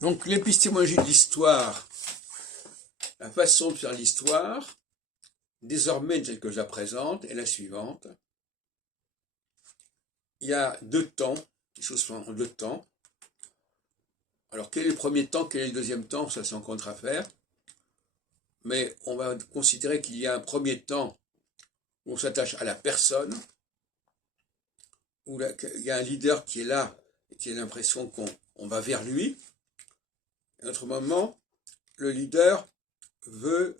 Donc l'épistémologie de l'histoire, la façon de faire l'histoire, désormais telle que je la présente, est la suivante. Il y a deux temps, les choses sont en deux temps. Alors quel est le premier temps, quel est le deuxième temps, ça c'est encore une autre affaire. Mais on va considérer qu'il y a un premier temps où on s'attache à la personne, où il y a un leader qui est là et qui a l'impression qu'on va vers lui. À un autre moment, le leader veut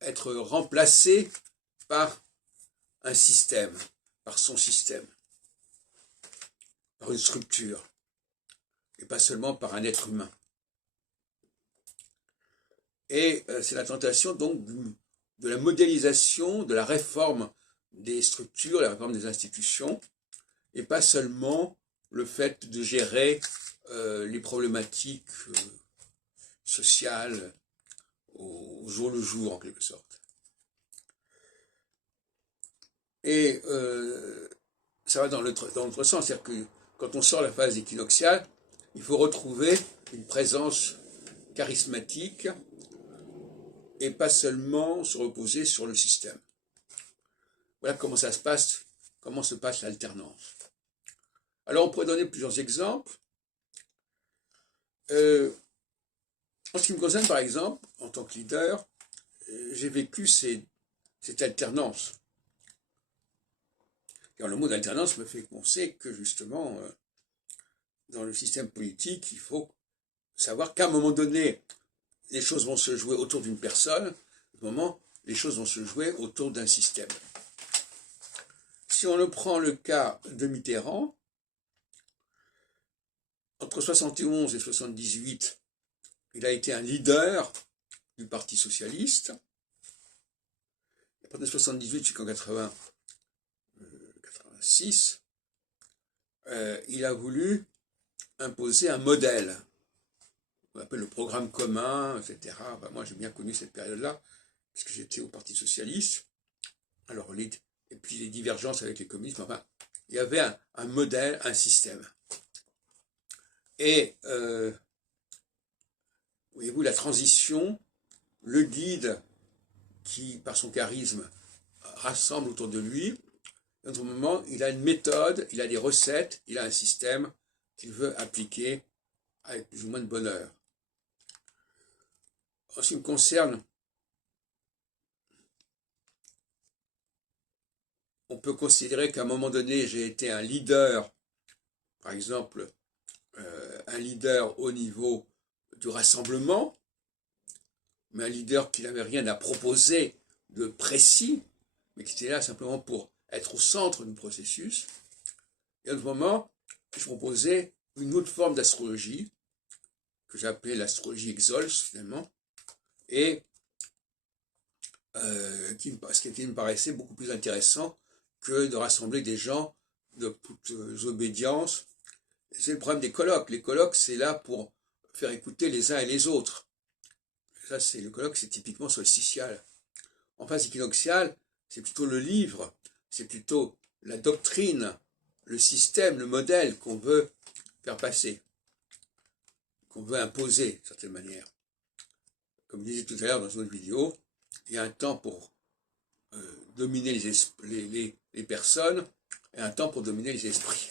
être remplacé par un système, par son système, par une structure, et pas seulement par un être humain. Et c'est la tentation donc de la modélisation, de la réforme des structures, la réforme des institutions, et pas seulement le fait de gérer les problématiques sociales au jour le jour, en quelque sorte. Et ça va dans l'autre sens, c'est-à-dire que quand on sort la phase équinoxiale, il faut retrouver une présence charismatique et pas seulement se reposer sur le système. Voilà comment ça se passe, comment se passe l'alternance. Alors on pourrait donner plusieurs exemples. En ce qui me concerne par exemple, en tant que leader, j'ai vécu cette alternance. Car le mot d'alternance me fait penser que justement, dans le système politique, il faut savoir qu'à un moment donné, les choses vont se jouer autour d'une personne, à un moment, les choses vont se jouer autour d'un système. Si on prend le cas de Mitterrand, entre 71 et 78, il a été un leader du Parti socialiste. À partir de 78 jusqu'en 86, il a voulu imposer un modèle, on appelle le programme commun, etc. Enfin, moi, j'ai bien connu cette période-là, puisque j'étais au Parti socialiste. Alors, et puis les divergences avec les communistes, enfin, il y avait un modèle, un système. Et, voyez-vous, la transition, le guide qui, par son charisme, rassemble autour de lui, à un autre moment, il a une méthode, il a des recettes, il a un système qu'il veut appliquer avec plus ou moins de bonheur. En ce qui me concerne, on peut considérer qu'à un moment donné, j'ai été un leader, par exemple, un leader au niveau du rassemblement, mais un leader qui n'avait rien à proposer de précis, mais qui était là simplement pour être au centre du processus. Et à un moment, je proposais une autre forme d'astrologie, que j'appelais l'astrologie Exols, finalement, et ce qui me paraissait beaucoup plus intéressant que de rassembler des gens de toutes obédiences. C'est le problème des colloques. Les colloques, c'est là pour faire écouter les uns et les autres. Ça, c'est le colloque, c'est typiquement solsticial. En phase équinoxiale, c'est plutôt le livre, c'est plutôt la doctrine, le système, le modèle qu'on veut faire passer, qu'on veut imposer d'une certaine manière. Comme je disais tout à l'heure dans une autre vidéo, il y a un temps pour dominer les personnes et un temps pour dominer les esprits.